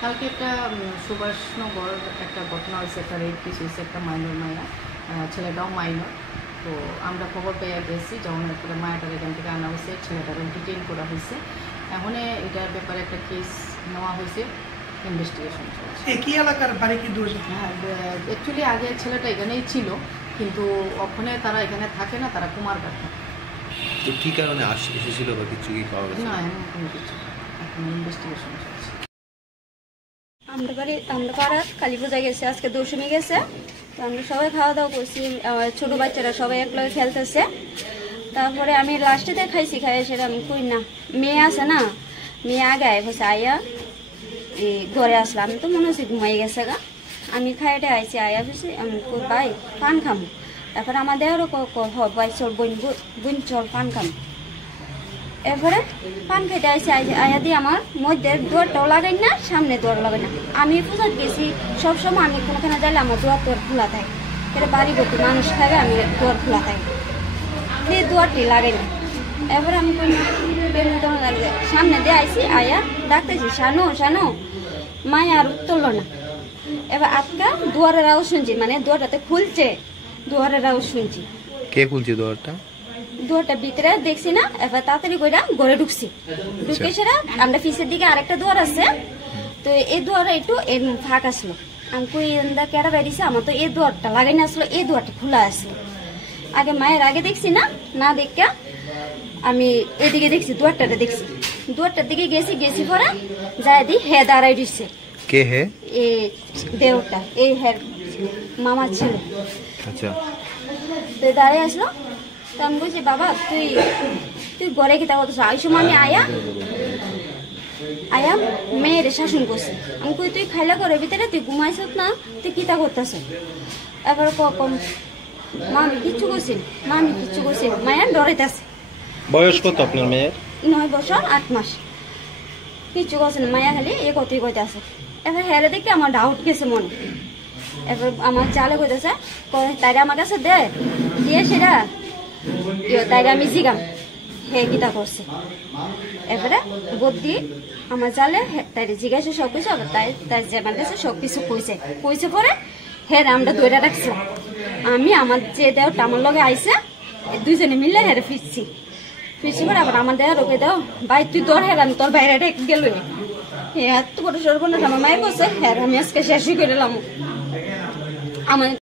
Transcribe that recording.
কালকে একটা সুভাষনগর একটা ঘটনা হয়েছে, একটা রেপ কেস হয়েছে, একটা মাইনর মায়া, ছেলেটাও মাইনর। তো আমরা খবর পেয়ে গেছি, যখন একটা মায়াটার এখান থেকে আনা হয়েছে, ছেলেটারও ডিটেইন করা হয়েছে। এখন এটার ব্যাপারে একটা কেস নেওয়া হয়েছে, ইনভেস্টিগেশন চলছে। একই এলাকার বাড়ি কি দূর? হ্যাঁ, অ্যাকচুয়ালি আগে ছেলেটা এখানেই ছিল, কিন্তু ওখানে তারা এখানে থাকে না, তারা কুমারঘাট থাকে। তো কি কারণে এসেছিল বা কিছু কি পাওয়া গেছে? না, এমন কোনো কিছু, এখন ইনভেস্টিগেশন চলছে। আমরা পাড়া কালী পূজা গেছে, আজকে দশমী গেছে। তো আমরা সবাই খাওয়া দাওয়া করছি, ছোট বাচ্চারা সবাই একলগে খেলতেছে। তারপরে আমি লাস্টে খাইছি, খাই সেটা আমি কই না, মেয়ে আছে না, মেয়ে আগে বসে আয়া এই ঘরে আসলাম। আমি তো মনে হচ্ছে ঘুমাই গেছে গা। আমি খাইটা আইছি, আয়া বসে আমি ভাই পান খামো। তারপরে আমাদেরও ভাই চল বোন চল পান খামো। এরপরে পান খাইতে আইসি, আয়া দিয়ে আমার মধ্যে দোয়ারটাও লাগাই না, সামনে দোয়ার লাগাই না। আমি পূজাত গেছি, সবসময় আমি কোনোখানে যাইলে আমার দোয়ার খোলা থাকে, এটা বাড়ি ভর্তি মানুষ থাকে, আমি দোয়ার খোলা থাকে, দিয়ে দোয়ারটি লাগাই না। এরপরে আমি সামনে দিয়ে আইসি, আয়া ডাকতেছি শানু শানু, মায়া আর উত্তরল না। এবার আজকা দুয়ারের আওয়াজ শুনছি, মানে দুয়ারটাতে খুলছে, দুয়ারের আওয়াজ শুনছি। কে খুলছে দুয়ারটা? দুয়ারটা ভিতরে দেখছি না, এবার তাড়াতাড়ি করে ঘরে ঢুকছি। ঢুকে সেটা আমরা পিছের দিকে আরেকটা দুয়ার আছে, তো এই দুয়ারে একটু এর ফাঁক আসলো। আমি কই কেটা বেরিয়েছে, আমার তো এই দুয়ারটা লাগাই না আসলো, এই দুয়ারটা খোলা আসলো। আগে মায়ের আগে দেখছি না দেখে আমি এদিকে দেখছি, দুয়ারটাতে দেখছি, দুয়ারটার দিকে গেছি পরে যাই দি হে দাঁড়াই দিচ্ছে। কে হে? এই দেওটা, এই হের মামা ছিল। আচ্ছা, তো দাঁড়াই আসলো। তো আমি বলছি বাবা তুই ঘরে খেতে বলতেছ। ওই সময় আমি আয়া মেয়ের শাসন করছি। আমি কই তুই খাইলা ঘরের ভিতরে, তুই ঘুমাইছ না, তুই কিতা করতেছ? এবার কম মা আমি কিচ্ছু করছি, মায়া ডরাইতেছে। বয়স কত আপনার মেয়ের? 9 বছর 8 মাস। কিচ্ছু করছে না, মায়া খালি এ কতই কইতে আছে। এবার হেরে দেখে আমার ডাউট গেছে মনে। এবার আমার চালে কইতেছে, তাইরে আমার কাছে দিয়ে সেটা তাইরে আমি জিগাম হে কিতা করছে। এবারে বুদ্ধি আমার জালে তাই জিজ্ঞাসা সব কিছু, আবার তাই যেমন কাছে সব কিছু কইছে পরে হে আমরা দইটা রাখছিলাম। আমি আমার যে দেওটা আমার লগে আইসে, দুইজনে মিলে হেরে ফিরছি পরে আবার আমার দেওয়া রোকে দাও ভাই তুই তোর হের, আমি তোর বাইরে গেল এত বড় সর্বনাশ আমার মায়ের করছে। হ্যাঁ আমি আজকে শেষই করে এলাম আমার।